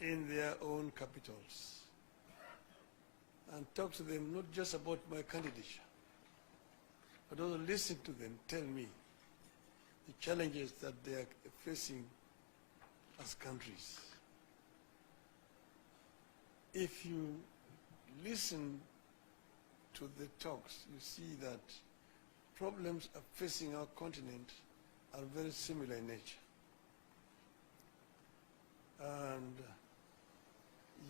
in their own capitals and talk to them not just about my candidature, but also listen to them tell me the challenges that they are facing as countries. If you listen to the talks, you see that problems are facing our continent are very similar in nature. And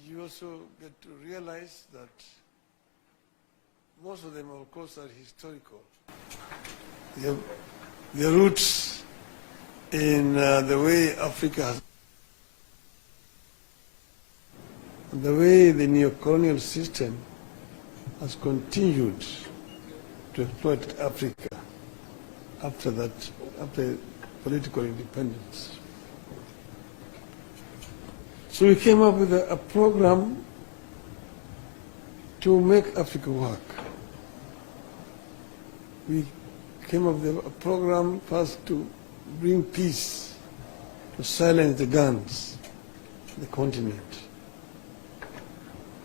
you also get to realize that most of them, of course, are historical. They have their roots in the way Africa has, the way the neo-colonial system has continued to exploit Africa after political independence. So we came up with a program to make Africa work. We came up with a program first to bring peace, to silence the guns in the continent.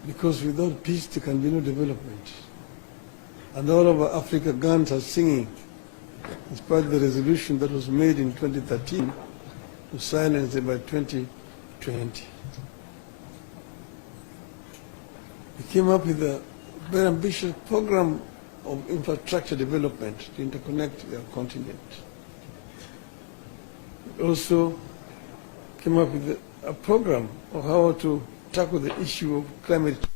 Because without peace there can be no development. And all over Africa guns are singing, as part of the resolution that was made in 2013 to silence them by 2020. We came up with a very ambitious program of infrastructure development to interconnect our continent. We also came up with a program of how to tackle the issue of climate change.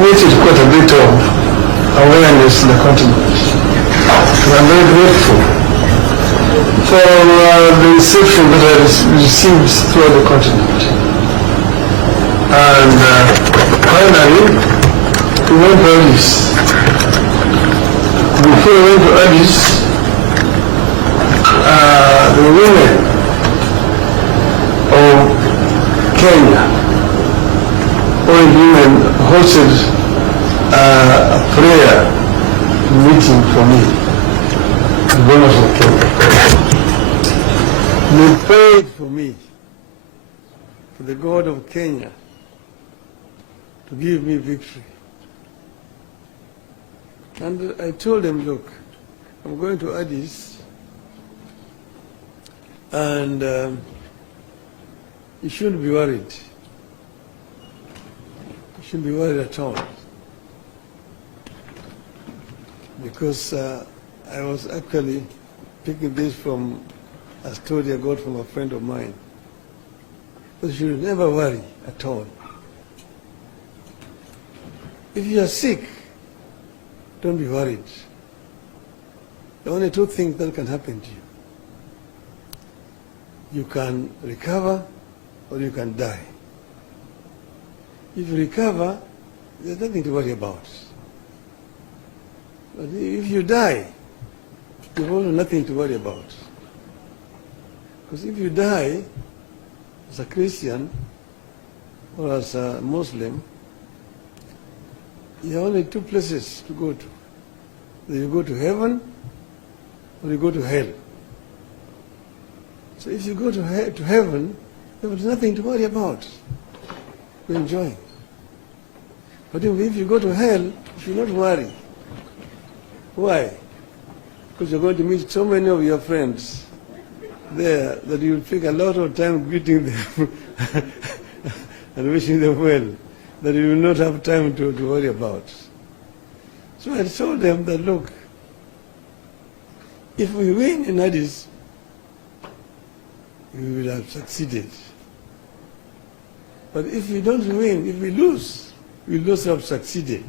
Created quite a bit of awareness in the continent. And I'm very grateful for the reception that I received throughout the continent. And finally, we went to Addis. Before we went to Addis, the women of Kenya, all women hosted a prayer meeting for me in Bomas of Kenya. They prayed for me, for the God of Kenya to give me victory. And I told them, look, I'm going to Addis and you shouldn't be worried. Shouldn't be worried at all, because I was actually picking this from a story I got from a friend of mine. But you should never worry at all. If you are sick, don't be worried. There are only two things that can happen to you. You can recover or you can die. If you recover, there's nothing to worry about. But if you die, you've also nothing to worry about. Because if you die as a Christian or as a Muslim, you have only two places to go to. Either you go to heaven or you go to hell. So if you go to heaven, there is nothing to worry about. You enjoy. But if you go to hell, you should not worry. Why? Because you're going to meet so many of your friends there that you'll take a lot of time greeting them and wishing them well. that we will not have time to worry about. So I told them that, look, if we win in Addis, we will have succeeded. But if we don't win, if we lose, we will not have succeeded.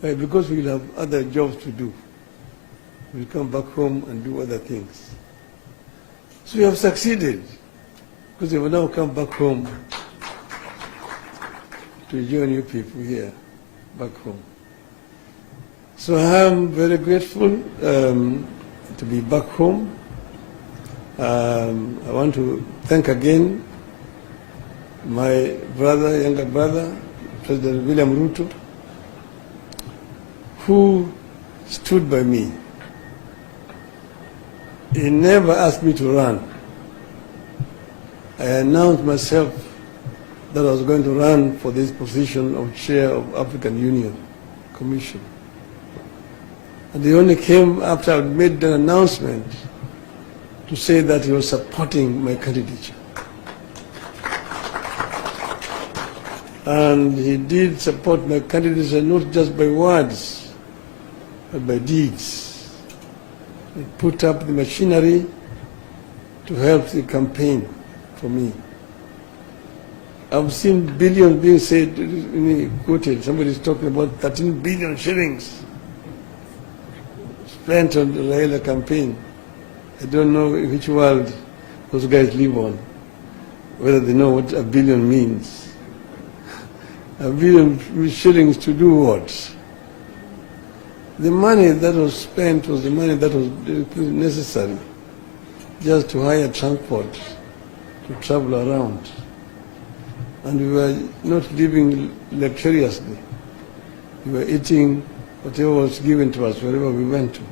Why? Because we will have other jobs to do. We'll come back home and do other things. So we have succeeded, because they will now come back home to join you people here, back home. So I am very grateful to be back home. I want to thank again my brother, younger brother, President William Ruto, who stood by me. He never asked me to run. I announced myself that I was going to run for this position of chair of African Union Commission. And he only came after I made the announcement to say that he was supporting my candidature. And he did support my candidature not just by words, but by deeds. He put up the machinery to help the campaign for me. I've seen billions being said, quoted, somebody's talking about 13 billion shillings spent on the Raila campaign. I don't know in which world those guys live on, whether they know what a billion means. A billion shillings to do what? The money that was spent was the money that was necessary just to hire transport to travel around. And we were not living luxuriously. We were eating whatever was given to us wherever we went to.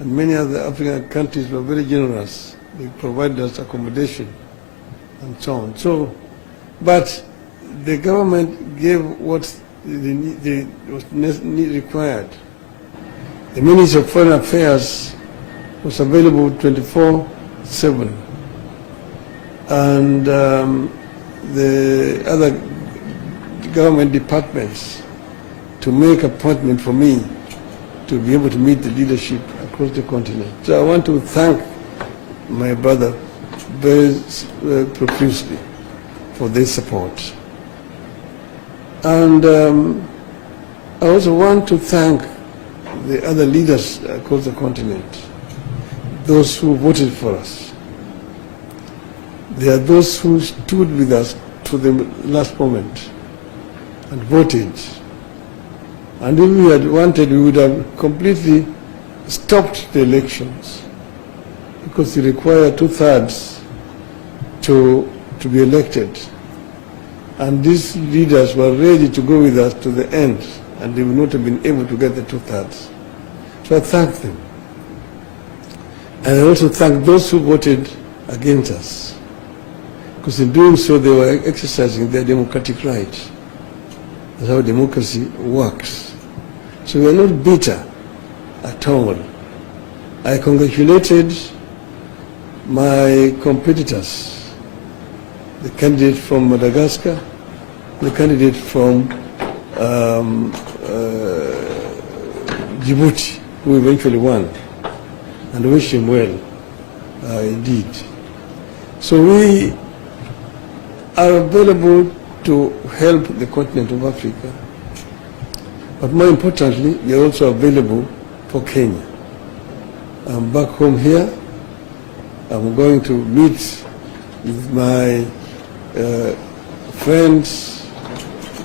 And many other African countries were very generous. They provided us accommodation and so on. So, but the government gave what was required. The Ministry of Foreign Affairs was available 24/7. And the other government departments to make appointment for me to be able to meet the leadership across the continent. So I want to thank my brother very profusely for this support. And I also want to thank the other leaders across the continent, those who voted for us. There are those who stood with us to the last moment and voted. And if we had wanted, we would have completely stopped the elections, because they require 2/3 to be elected. And these leaders were ready to go with us to the end, and they would not have been able to get the 2/3. So I thank them. And I also thank those who voted against us, because in doing so they were exercising their democratic rights. That's how democracy works. So we are not bitter at all. I congratulated my competitors, the candidate from Madagascar, the candidate from Djibouti, who eventually won, and wish him well, indeed. So we are available to help the continent of Africa, but more importantly, we are also available for Kenya. I'm back home here. I'm going to meet with my friends,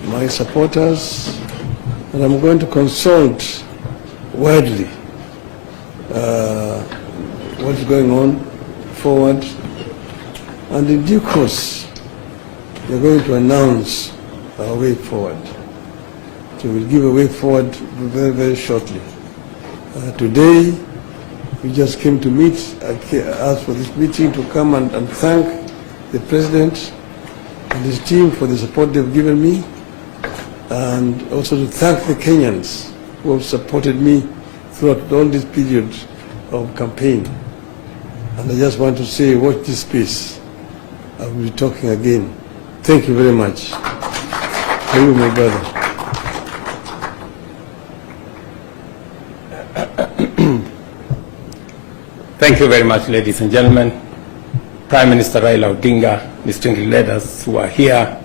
my supporters, and I'm going to consult widely what's going on forward. And in due course, we're going to announce our way forward. So we'll give a way forward very, very shortly. Today, we just came to meet, asked for this meeting to come and thank the President and his team for the support they've given me, and also to thank the Kenyans who have supported me throughout all this period of campaign. And I just want to say, watch this space. I will be talking again. Thank you very much. Karibu my brother. Thank you very much, ladies and gentlemen. Prime Minister Raila Odinga, distinguished leaders who are here,